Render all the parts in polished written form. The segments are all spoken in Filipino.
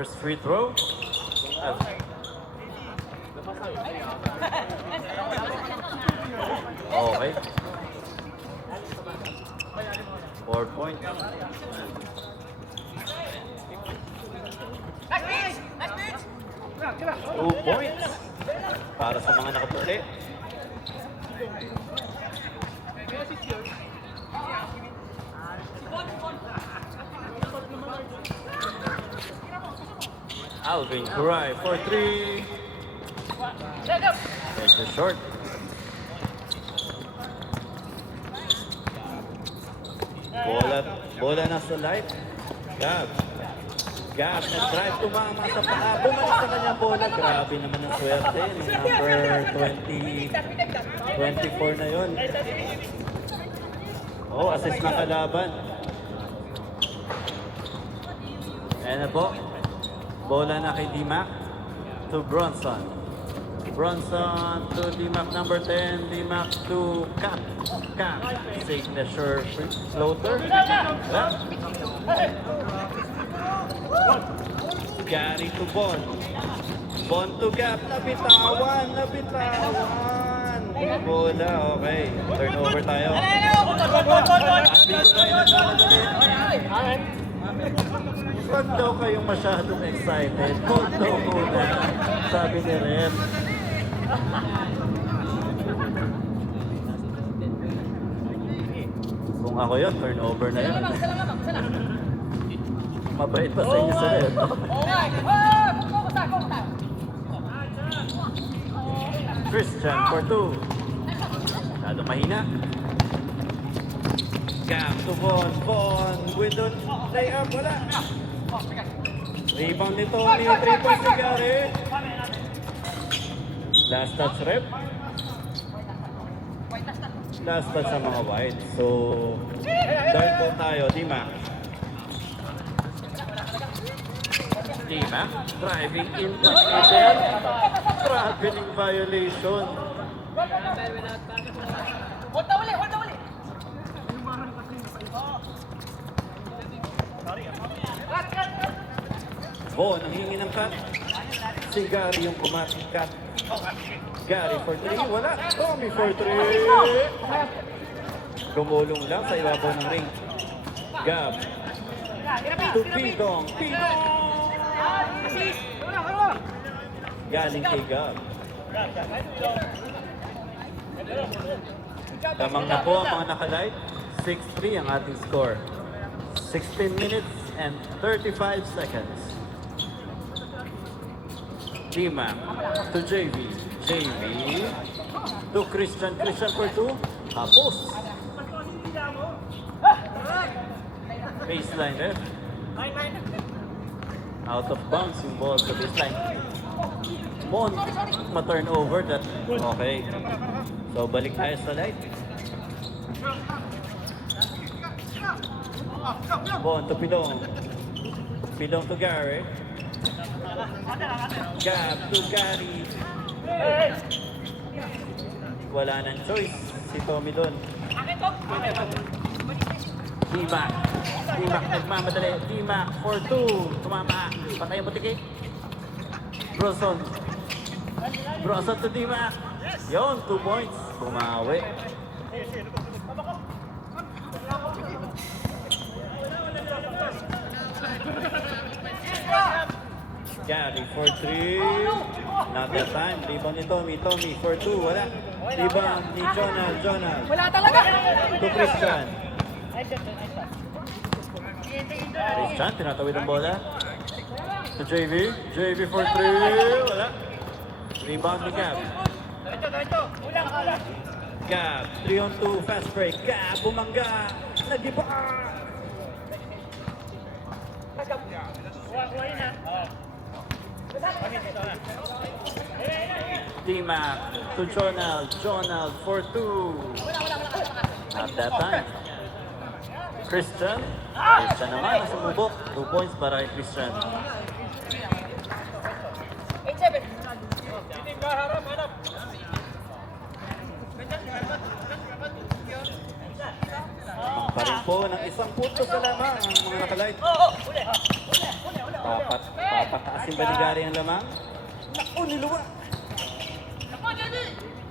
First free throw. Okay. 4 points. Two points para sa mga nakapuli. Alvin Kuray for 3. There's the short. Bola na sa light. Gab nag-drive, tumama sa paa. Bumalik sa kanyang bola. Grabe naman ang swerte. Number 24 na yun. Oh, assist na kalaban. Ayan na po. Bola na kay D-Mac to Bronson. Bronson to D-Mac number 10. D-Mac to Cap. Signature floater. Gary to Bon. Bon to Cap. Nabitawan. Bola, okay. Turnover tayo. Huwag daw kayong masyadong excited. Hold daw muna, sabi ni Rem. Kung ako yun, turnover na yun. Mabait pa sa inyo sa Rem. Christian for 2. Masyadong mahina. Gap to Von Windon, layup, wala. Rebound nito, yung 3 points ni Gary. Last touch rep. Last touch sa mga white. So, dart po tayo, D-Mac. D-Mac, driving in the middle. Traveling violation. Hold the uli. Bon, ang hingi ng cut. Si Gary yung kumating cut. Gary for 3, wala. Tommy for 3. Gumulong lang sa ibabaw ng ring. Gab. To Pidong. Galing kay Gab. Tamang na po ang mga nakalight. 6-3 ang ating score. 16 minutes and 35 seconds. D-Mac to JV to Christian for 2. Tapos baseline there. Out of bounds yung ball sa baseline. Mon, ma-turnover that. Okay. So balik tayo sa light. Bon to Pilong to Gary. Gab to Gary. Wala nang choice si Tommy doon. D-Mac nagmamadali. D-Mac for 2. Tumama. Patay ang butiki. Bronson to D-Mac. Yun, 2 points. Bumawi. Gary for 3. Not that time. Rebound ni Tommy for 2. Wala. Rebound ni Jonah. Wala talaga. To Christian, tinatawid ang bola. To JV for 3. Wala. Rebound ni Gab. Gab, 3-on-2, fast break. Gab, bumangga. Nagiba. D-Mac to Jonald for 2. At that time, Christian naman sumubok. 2 points para kay Christian. 8-7. Pa rin po ng 1 punto sa lamang ang mga nakalight. Papat Papaasin ba ni Gary ang lamang? Naku, niluwa!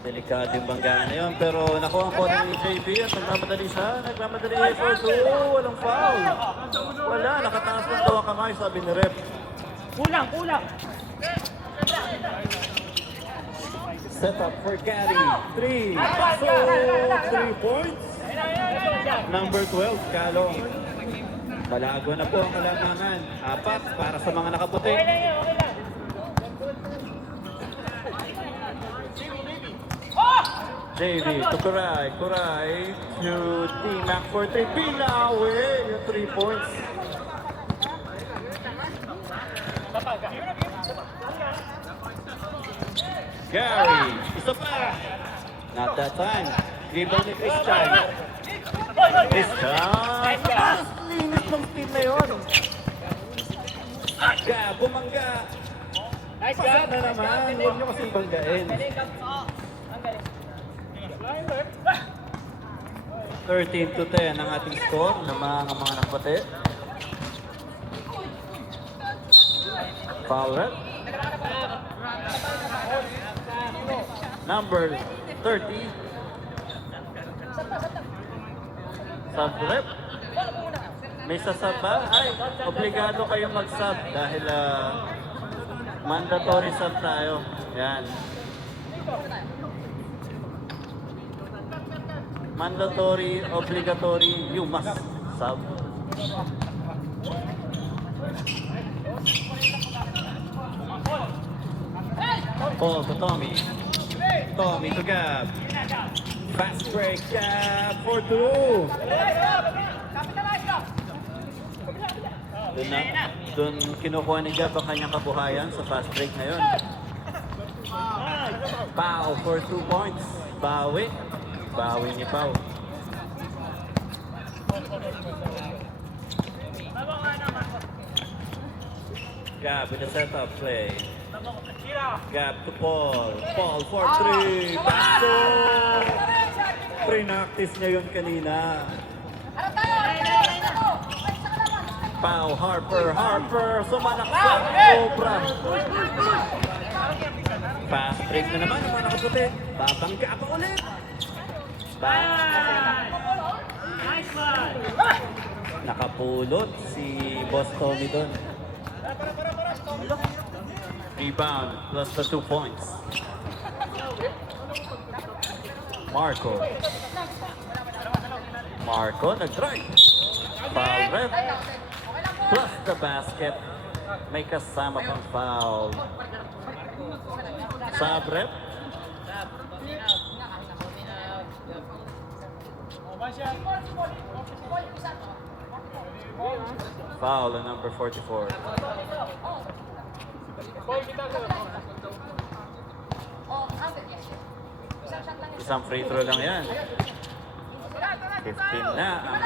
Delikado yung banggaan na yun, pero nakuha po ni JB at nagmamadali siya. Nagmamadali for 2, walang foul. Wala, nakataas ng tawang kamay, sabi ni Rep. Kulang, kulang. Set up for Gary. 3. So, 3 points. Number 12, Kalong. Balago na po ang kalamangan. 4 para sa mga nakaputi. JV to Kuray. Kuray to D-Mac for 3. Binawi yung 3 points. Gary, isa pa. Not that time. Rebound ni Christian. Christian. Mas linis ng team na yun. Bumangga. Pasok na naman. Huwag nyo kasi banggain. 13-10 ang ating score ng mga nakapati. Foul rep. Number 30. Sub rep. May sasab ba? Ay, obligado kayong mag-sub dahil mandatory sub tayo. Yan. Mandatory, obligatory, you must sub. Paul to Tommy. Tommy to Gab. Fast break, Gab for 2. Doon kinukuha ni Gab ang kanyang kabuhayan sa fast break na yun. Pau for 2 points. Bawi. Bawi ni Pau. Gab with the setup play. Gab to Paul. Paul for 3. Pasok! Pre-practice niya yun kanina. Pau, Harper, Harper. Sumalaksak. Sobra. Fast break na naman ang mga nakaputi. Babangga pa ulit. Nakapulot si Boss Tommy doon. Rebound plus the 2 points. Marco. Marco nag-drive. Foul ref. Plus the basket. May kasama pang foul. Sub ref. Foul on number 44. Isang free throw lang yan. 15 na ang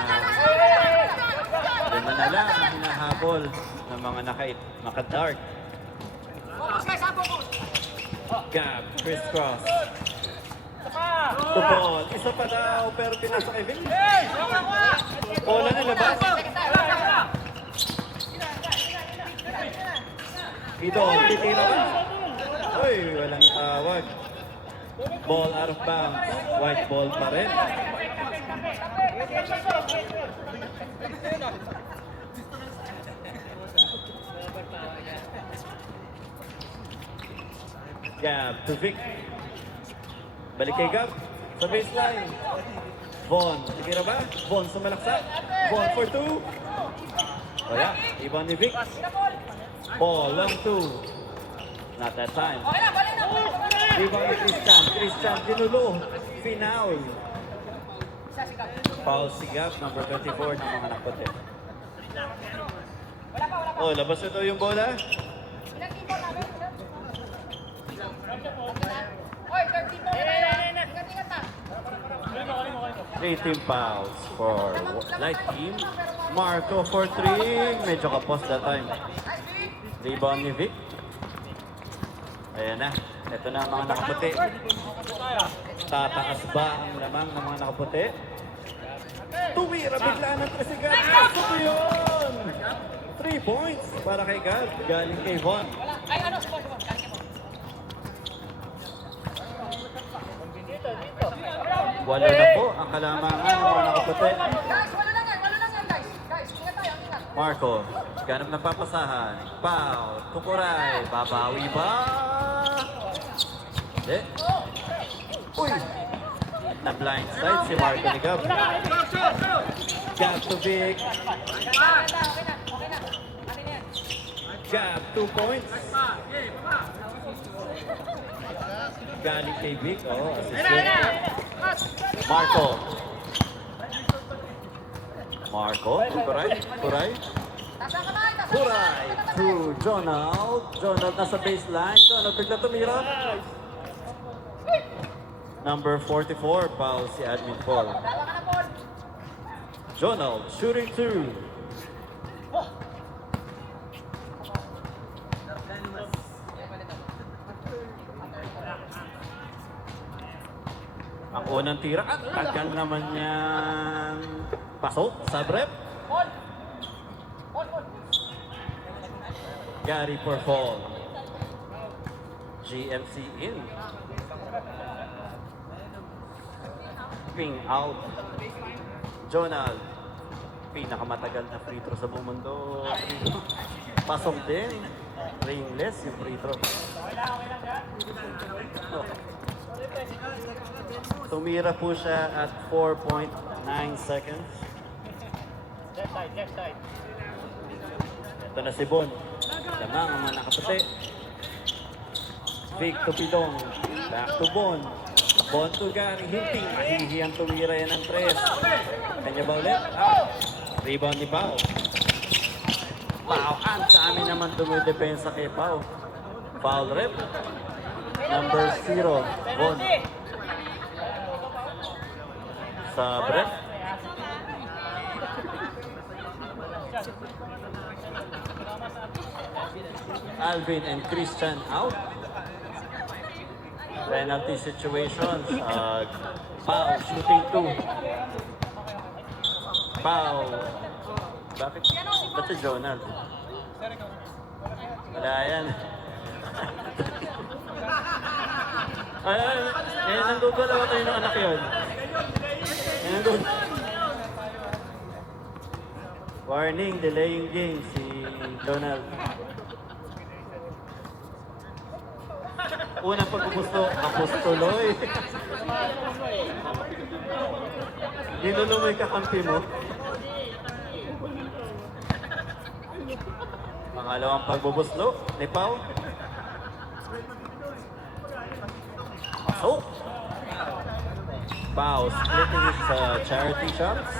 lima na lang ang hinahabol ng mga naka-dark. Gab, crisscross. Tupol, isa pa daw pero pinasa kay Vinny. Bola na labas. Idol, titira ba? Uy, walang tawag. Ball out of bounds. White ball pa rin. Gab to Vic. Balik kay Gab. Sa baseline. Von, titira ba? Von sumalaksak. Von for 2. Wala, ibang ni Vic. Ball, long 2. Not that time. Ibang ni Christian. Christian, ginulo. Finaul. Foul si Gab, number 24 ng mga nakputi. Oh, labas ito yung bola. 18 fouls for light team. Marco for 3. Medyo kapos that time. Rebound ni Vic. Ayan na. Ito na ang mga nakaputi. Tataas ba ang lamang ng mga nakaputi? Tuwira bigla ng 3 sigat. Pasok yun! 3 points para kay Gab. Galing kay Von. Ay, ano? Sabon. Kaya mo. Wala na po ang kalamangan ng mga nakaputi. Guys, wala lang yan, guys. Guys, ingat tayo, ingat. Marco, ganap ng papasahan. Pau, Tukuray, babawi ba? Hindi. Uy! Na blindside si Marco ni Gab. Gab to Vic. Okay na. Amin yan. Gab, 2 points. Galing kay Vic. Oh, assist. Marco. Tukuray. Taas ang kamay, Kuray to Jonald. Jonald nasa baseline. Jonald bigla tumira. Number 44, foul si Admin Paul. Dawa ka na, Paul. Jonald shooting 2. Ang unang tira at tagal naman niyang pasok sa brep. Paul. Gary for fall. GMC in. Ping out. Jonald. Pinakamatagal na free throw sa buong mundo. Pasok din. Ringless yung free throw. Tumira po siya at 4.9 seconds. Left side. Ito na si Bon. Lamang ang mga nakaputi. Vic to Pidong. Back to Bon. Bon to Gary. Hindi mahihiyang tumira yan ng 3. Kanya ba ulit? Rebound ni Pao. Pao. Ang dami naman dumidepensa kay Pao. Foul rep. Number 0. Bon. Sa break. Alvin and Christian out. Penalty situations. Pau shooting 2. Pau. Bakit? Ba't si Jonald? Wala yan. Ay, nanggugalaw tayo ng anak yun. Warning, delaying game si Donald. Unang pagpupusto, apostuloy. Ninunumoy kakampi mo. Pangalawang pagbubuslo ni Pau. Pasok. Pau splitting his charity shots.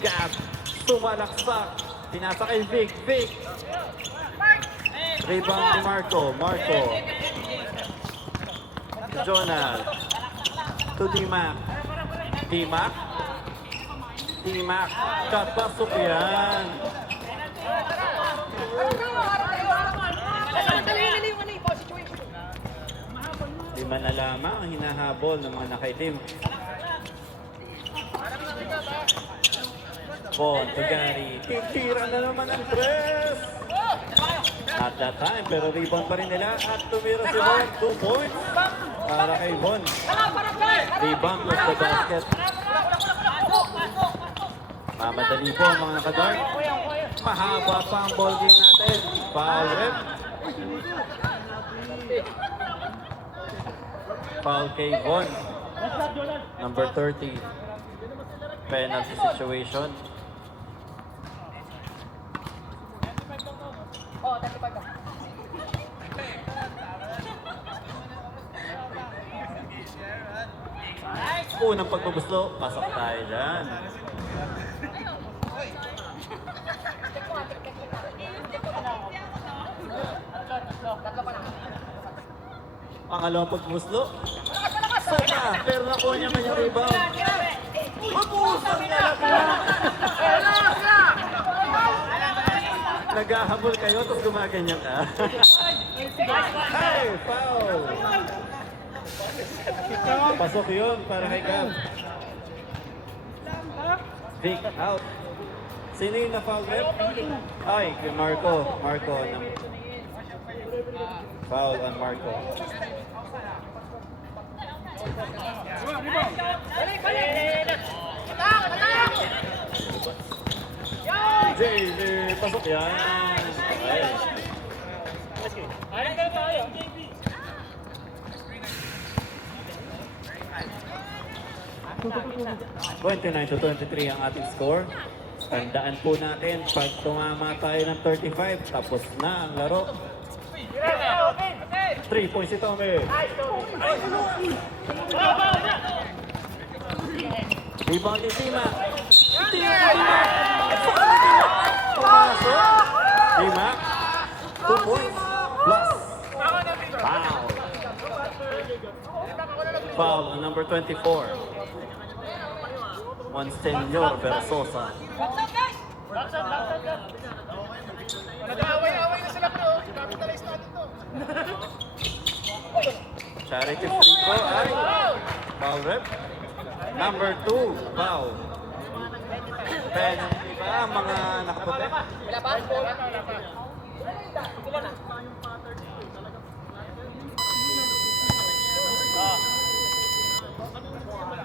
Gab, tumalaksak. Pinasa kay Vic. Rebound ni Marco. Jonald. To D-Mac. D-Mac. Kapasok yan. Lima na lamang ang hinahabol ng mga nakaitim. Bon to Gary. Titira na naman ang press. At that time, pero rebound pa rin nila. At tumira si Bon. 2 points para kay Bon. Rebound was the basket. Mamadali po ang mga nakaguard. Mahaba pa ang ball game natin. Foul rep. Foul kay Bon. Number 30. Penalty situation. Oh, 35 ka. Unang pagbubuslo, pasok tayo dyan. Pangalawang pagbubuslo. Soka, pero nakuha niya kanyang rebound. Mabuhusan niya naghahabol kayo, tapos gumaganyan ka. Hey, foul! Pasok yun para kay Gab. Vic out. Sino yung na-foul rep? Ay, kay Marco. Marco. Foul on Marco. JV, pasok yan. Ay. Ayun ka tayo. 29-23 ang ating score. Tandaan po natin, pag tumama tayo ng 35, tapos na ang laro. 3 points si Tommy. Rebound ni Tima. Pumasok. Tima. 2 points. Plus. Foul. Foul on number 24. Juan Senyor Versosa. Nag-aaway-aaway na sila bro. Capitalize natin to. Charity free throw ay foul rep. Number 2, foul. Penalty ba ang mga nakaputi? Wala ba? Wala pa.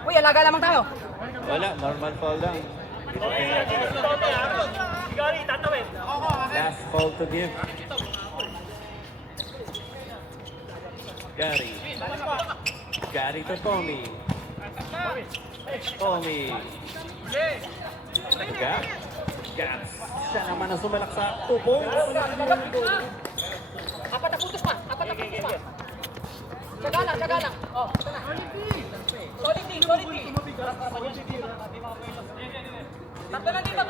Uy, alaga lamang tayo. Wala, normal foul lang. Sigari, tatawin. Last foul to give. Gary. Gary to Tommy. Tommy. Gat. Gat. Siya naman ang sumalak sa 2 points. Apat na putos pa. Apat na putos pa. Tsaga lang. Oh, ito na. Solid D. Tatlo lang dito.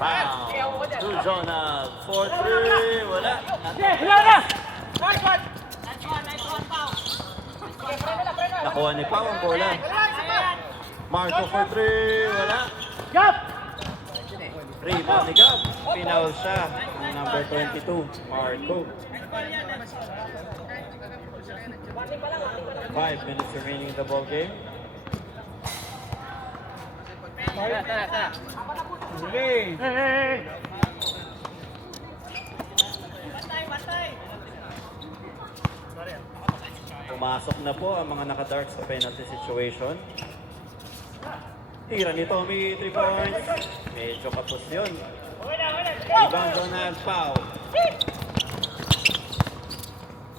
Foul. To Jonah. 4-3. Wala. Nakuha ni Pao ang bola. Marco for 3. Wala. Rebound ni Gab. Pinaul siya. Ang number 22. Marco. 5 minutes remaining in the ball game. Pumasok na po ang mga nakadark sa penalty situation. Tira ni Tommy, 3 points. Medyo kapos yun. Rebound Donald, foul.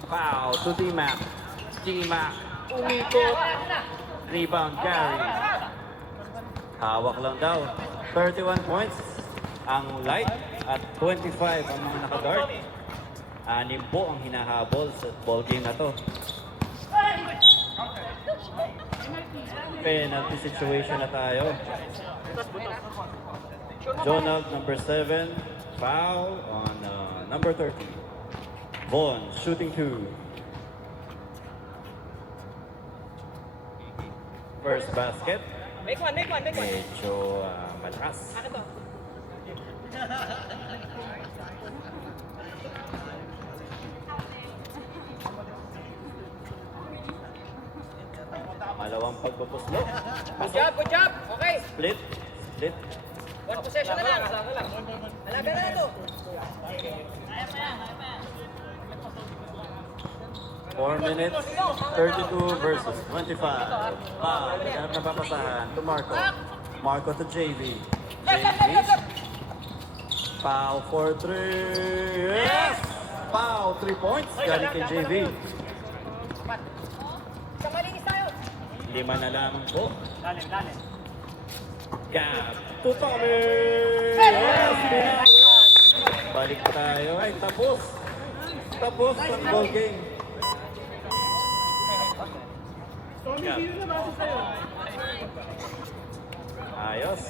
Foul to D-Mac. D-Mac, umikot. Rebound, Gary. Hawak lang daw. 31 points ang light at 25 ang mga nakadark. 6 po ang hinahabol sa ball game na to. Penalty situation na tayo. Donald, number 7, foul on number 30. Vaughn, shooting 2. First basket. Make one. Medyo malakas. Ano to? Malawang pagbubuslo. Good job. Okay. Split. 1 possession na lang. Alaga na to. 4 minutes, 32 versus 25. Foul. Ganap na papasahan to Marco. Marco to JV. JV. Foul for 3. Yes! Foul, 3 points. Galing kay JV. Sa malinis tayo. 5 na lamang po. Lalim. Gap to Tommy! Yes! Pinawal! Balik tayo. Ay, tapos. Tapos ang ball game. Gap. Ayos.